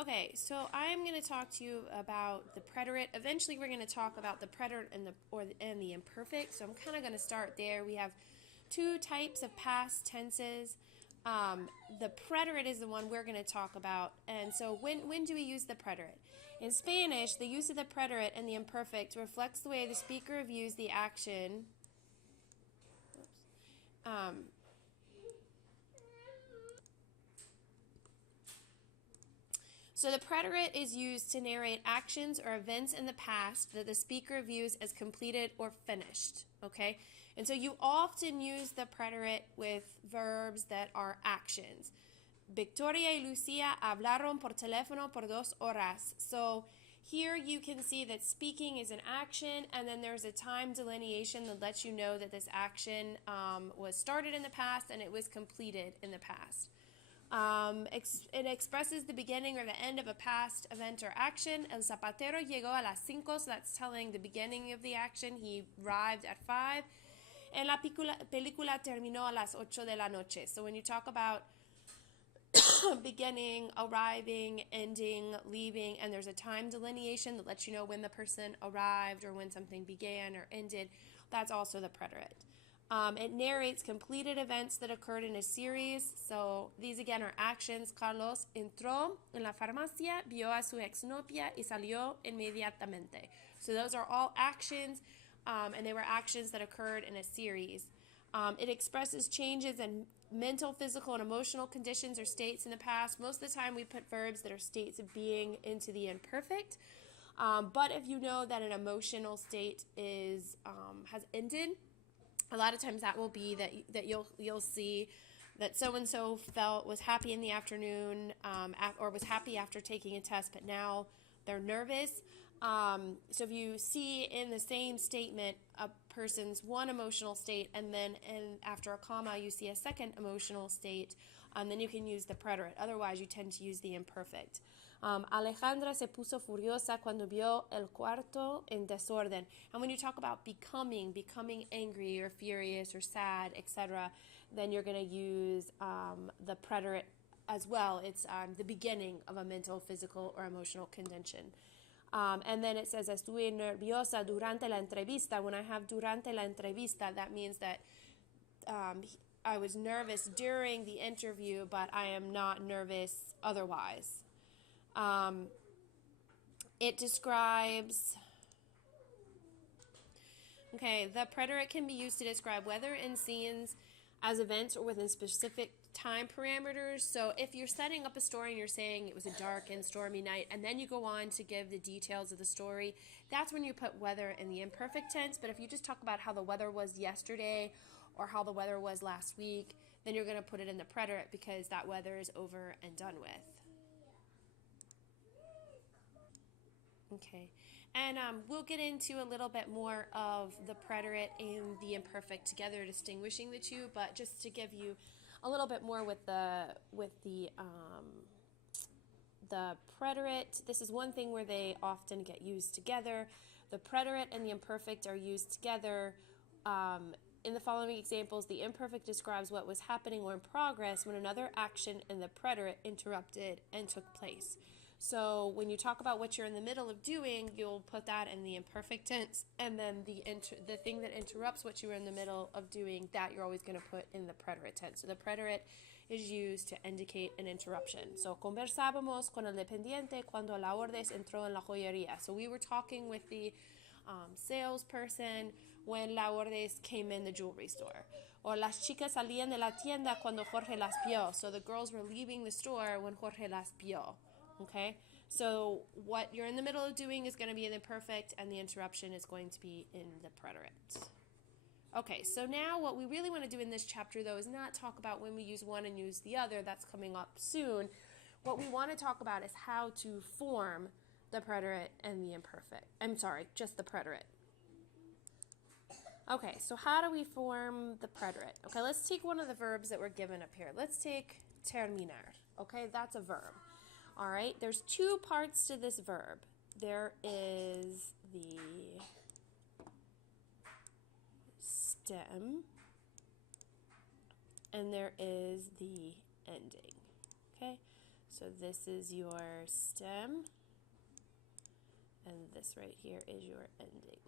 Okay, so I'm going to talk to you about the preterite. Eventually, we're going to talk about the preterite and the imperfect. So I'm kind of going to start there. We have two types of past tenses. The preterite is the one we're going to talk about. And so when do we use the preterite? In Spanish, the use of the preterite and the imperfect reflects the way the speaker views the action. So the preterite is used to narrate actions or events in the past that the speaker views as completed or finished, okay? And so you often use the preterite with verbs that are actions. Victoria y Lucia hablaron por teléfono por 2 horas. So here you can see that speaking is an action, and then there's a time delineation that lets you know that this action was started in the past and it was completed in the past. It expresses the beginning or the end of a past event or action. El zapatero llegó a las 5, so that's telling the beginning of the action. He arrived at 5. En la película terminó a las 8 de la noche. So when you talk about beginning, arriving, ending, leaving, and there's a time delineation that lets you know when the person arrived or when something began or ended, that's also the preterite. It narrates completed events that occurred in a series. So these again are actions. Carlos entró en la farmacia, vio a su exnovia y salió inmediatamente. So those are all actions, and they were actions that occurred in a series. It expresses changes in mental, physical, and emotional conditions or states in the past. Most of the time we put verbs that are states of being into the imperfect. But if you know that an emotional state has ended, a lot of times that will be that you'll see that so-and-so was happy in the afternoon or was happy after taking a test, but now they're nervous. So if you see in the same statement a person's one emotional state and then after a comma you see a second emotional state, then you can use the preterite. Otherwise, you tend to use the imperfect. Alejandra se puso furiosa cuando vio el cuarto en desorden. And when you talk about becoming angry or furious or sad, etc., then you're going to use the preterite as well. It's the beginning of a mental, physical, or emotional condition. And then it says, estuve nerviosa durante la entrevista. When I have durante la entrevista, that means that I was nervous during the interview, but I am not nervous otherwise. It describes, the preterite can be used to describe weather and scenes as events or within specific time parameters. So if you're setting up a story and you're saying it was a dark and stormy night, and then you go on to give the details of the story, that's when you put weather in the imperfect tense. But if you just talk about how the weather was yesterday or how the weather was last week, then you're going to put it in the preterite because that weather is over and done with. Okay, and we'll get into a little bit more of the preterite and the imperfect together, distinguishing the two, but just to give you a little bit more with the preterite, this is one thing where they often get used together. The preterite and the imperfect are used together. In the following examples, the imperfect describes what was happening or in progress when another action in the preterite interrupted and took place. So when you talk about what you're in the middle of doing, you'll put that in the imperfect tense, and then the thing that interrupts what you were in the middle of doing, that you're always going to put in the preterite tense. So the preterite is used to indicate an interruption. So conversábamos con el dependiente cuando Lourdes entró en la joyería. So we were talking with the salesperson when Lourdes came in the jewelry store. Or las chicas salían de la tienda cuando Jorge las vio. So the girls were leaving the store when Jorge las vio. Okay, so what you're in the middle of doing is going to be in the perfect, and the interruption is going to be in the preterite. Okay, so now what we really want to do in this chapter, though, is not talk about when we use one and use the other. That's coming up soon. What we want to talk about is how to form the preterite and the imperfect. I'm sorry, just the preterite. Okay, so how do we form the preterite? Okay, let's take one of the verbs that were given up here. Let's take terminar. Okay, that's a verb. All right, there's two parts to this verb. There is the stem, and there is the ending. Okay, So this is your stem, and this right here is your ending.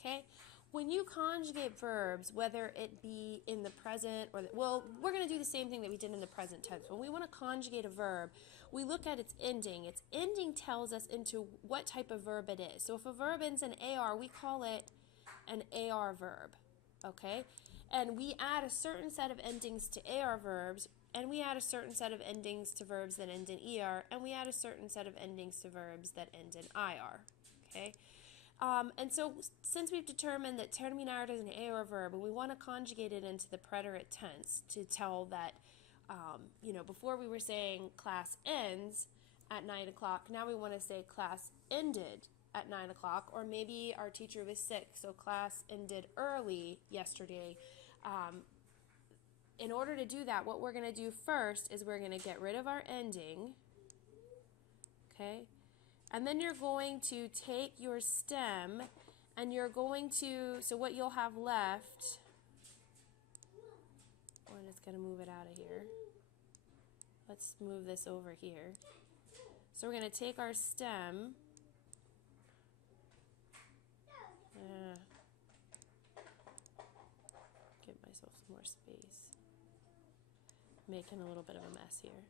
Okay, when you conjugate verbs, whether it be in the present or well, we're going to do the same thing that we did in the present tense. When we want to conjugate a verb, we look at its ending. Its ending tells us into what type of verb it is. So if a verb ends in AR, we call it an AR verb, okay? And we add a certain set of endings to AR verbs, and we add a certain set of endings to verbs that end in ER, and we add a certain set of endings to verbs that end in IR, okay? And so since we've determined that terminar is an AR verb and we want to conjugate it into the preterite tense to tell that, before we were saying class ends at 9 o'clock, now we want to say class ended at 9 o'clock, or maybe our teacher was sick, so class ended early yesterday. In order to do that, what we're going to do first is we're going to get rid of our ending, okay? And then you're going to take your stem and you're going to, so what you'll have left, we're just going to move it out of here. Let's move this over here. So we're going to take our stem. Give myself some more space. Making a little bit of a mess here.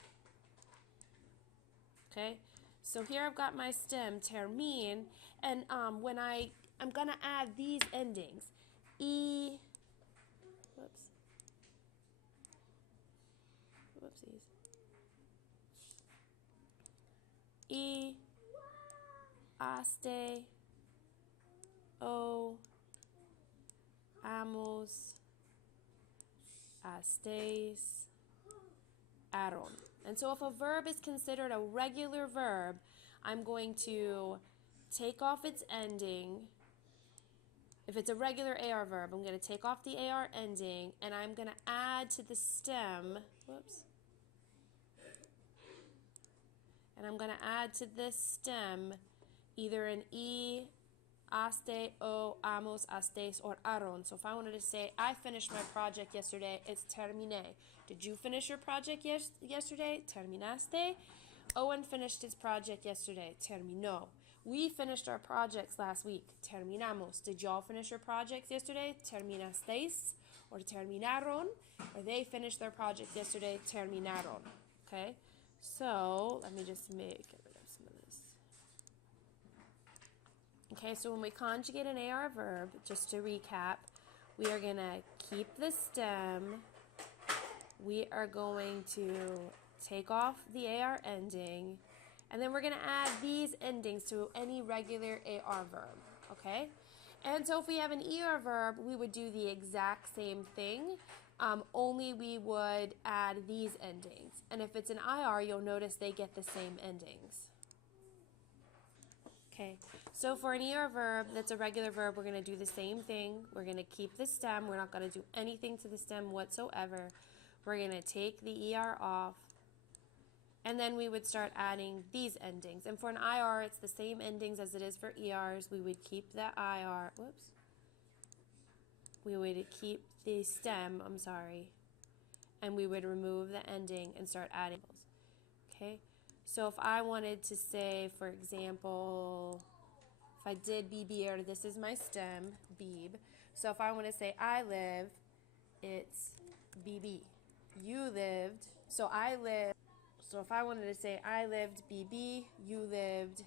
Okay? So here I've got my stem, termine, and when I'm going to add these endings. Whoopsies. Aste, o, amos, astes, aron. And so if a verb is considered a regular verb, I'm going to take off its ending. If it's a regular AR verb, I'm going to take off the AR ending and I'm going to add to the stem, and I'm going to add to this stem either an aste, o, amos, astes, or aron. So if I wanted to say, I finished my project yesterday, it's terminé. Did you finish your project yesterday? Terminaste. Owen finished his project yesterday. Terminó. We finished our projects last week. Terminamos. Did y'all finish your projects yesterday? Terminasteis or terminaron. Or they finished their project yesterday. Terminaron. Okay? So, let me just get rid of some of this. Okay, so when we conjugate an AR verb, just to recap, we are going to keep the stem. We are going to take off the AR ending, and then we're going to add these endings to any regular AR verb, okay? And so if we have an ER verb, we would do the exact same thing, only we would add these endings. And if it's an IR, you'll notice they get the same endings. Okay, so for an ER verb that's a regular verb, we're going to do the same thing. We're going to keep the stem. We're not going to do anything to the stem whatsoever. We're going to take the ER off, and then we would start adding these endings. And for an IR, it's the same endings as it is for ERs. We would keep the IR, we would keep the stem, and we would remove the ending and start adding. Okay, so if I wanted to say, for example, if I did BBR, this is my stem, beeb. So if I want to say I live, it's BB. You lived, so I lived. So if I wanted to say I lived BB, you lived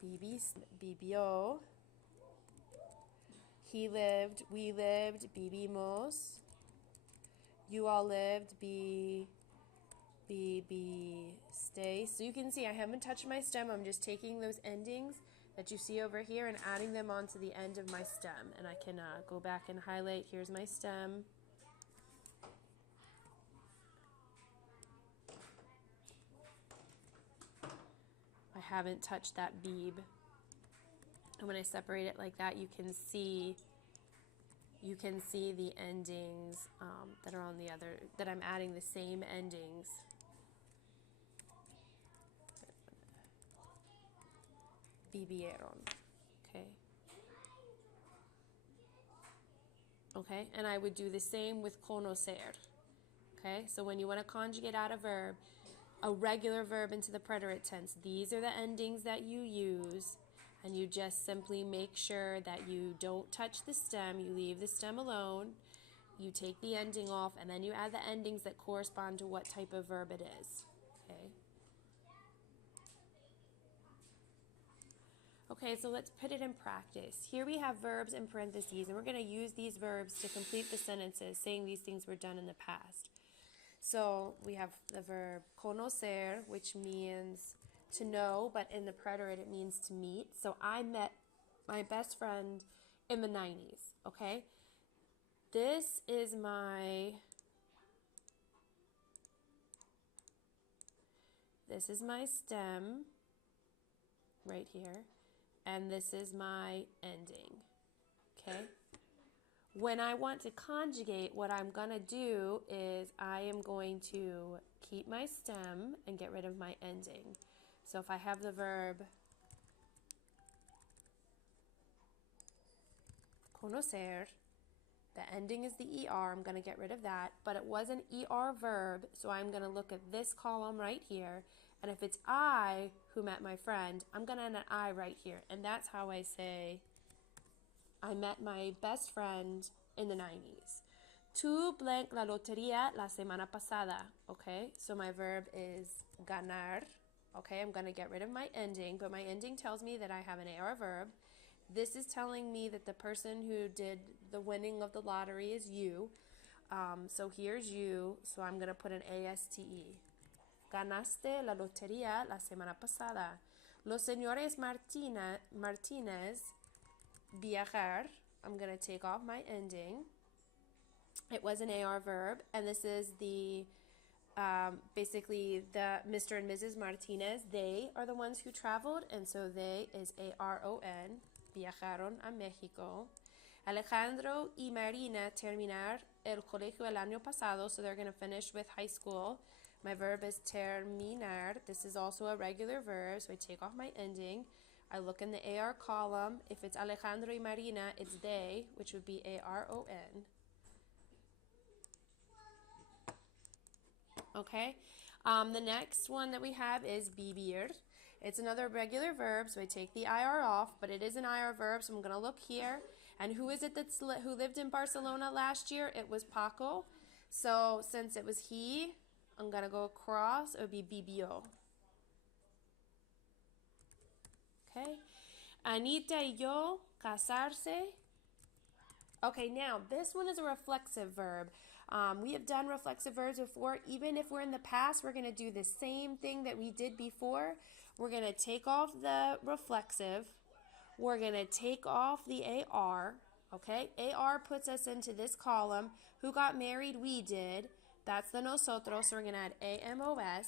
BB, BBO. He lived, we lived, vivimos. You all lived, stay. So you can see I haven't touched my stem. I'm just taking those endings that you see over here and adding them onto the end of my stem. And I can go back and highlight. Here's my stem. I haven't touched that beeb. And when I separate it like that, you can see you can see the endings that are on the other, that I'm adding the same endings. Vivieron. Okay. Okay, and I would do the same with conocer. Okay, so when you want to conjugate out a verb, a regular verb into the preterite tense, these are the endings that you use, and you just simply make sure that you don't touch the stem, you leave the stem alone, you take the ending off, and then you add the endings that correspond to what type of verb it is. Okay. Okay, so let's put it in practice. Here we have verbs in parentheses, and we're going to use these verbs to complete the sentences, saying these things were done in the past. So we have the verb conocer, which means to know, but in the preterite it means to meet. So I met my best friend in the 90s, okay? This is my stem right here, and this is my ending, okay? When I want to conjugate, what I'm going to do is I am going to keep my stem and get rid of my ending. So if I have the verb conocer, the ending is the ER, I'm going to get rid of that, but it was an ER verb, so I'm going to look at this column right here, and if it's I who met my friend, I'm going to add an I right here, and that's how I say I met my best friend in the 90s. Tu blank la lotería la semana pasada. Okay, so my verb is ganar. Okay, I'm going to get rid of my ending, but my ending tells me that I have an AR verb. This is telling me that the person who did the winning of the lottery is you. So here's you, so I'm going to put an ASTE. Ganaste la lotería la semana pasada. Los señores Martinez viajar. I'm going to take off my ending. It was an AR verb, and this is the basically the Mr. and Mrs. Martinez. They are the ones who traveled, and so they is ARON. Viajaron a México. Alejandro y Marina terminar el colegio el año pasado, so they're going to finish with high school. My verb is terminar. This is also a regular verb, so I take off my ending. I look in the AR column. If it's Alejandro y Marina, it's they, which would be ARON. Okay. The next one that we have is vivir. It's another regular verb, so I take the IR off, but it is an IR verb, so I'm going to look here. And who is it who lived in Barcelona last year? It was Paco. So since it was he, I'm going to go across. It would be vivió. Okay. Anita y yo, casarse. Okay, now this one is a reflexive verb. We have done reflexive verbs before. Even if we're in the past, we're going to do the same thing that we did before. We're going to take off the reflexive. We're going to take off the AR. Okay, AR puts us into this column. Who got married? We did. That's the nosotros, so we're going to add AMOS.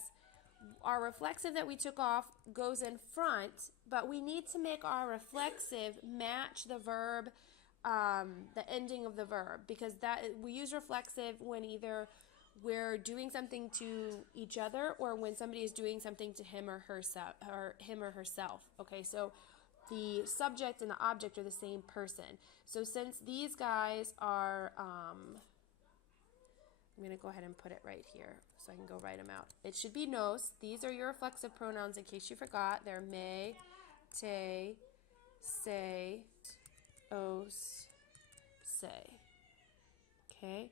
Our reflexive that we took off goes in front, but we need to make our reflexive match the verb, the ending of the verb, because that we use reflexive when either we're doing something to each other or when somebody is doing something to him or herself. Okay, so the subject and the object are the same person. So since these guys are, I'm going to go ahead and put it right here so I can go write them out. It should be nos. These are your reflexive pronouns in case you forgot. They're me, te, se, os, se. Okay?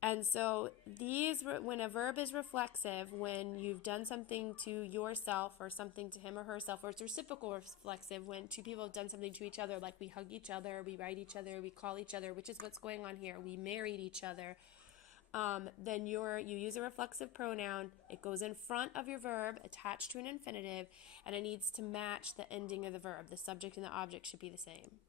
And so these, when a verb is reflexive, when you've done something to yourself or something to him or herself, or it's reciprocal reflexive when two people have done something to each other, like we hug each other, we write each other, we call each other, which is what's going on here. We married each other. Then you use a reflexive pronoun. It goes in front of your verb, attached to an infinitive, and it needs to match the ending of the verb. The subject and the object should be the same.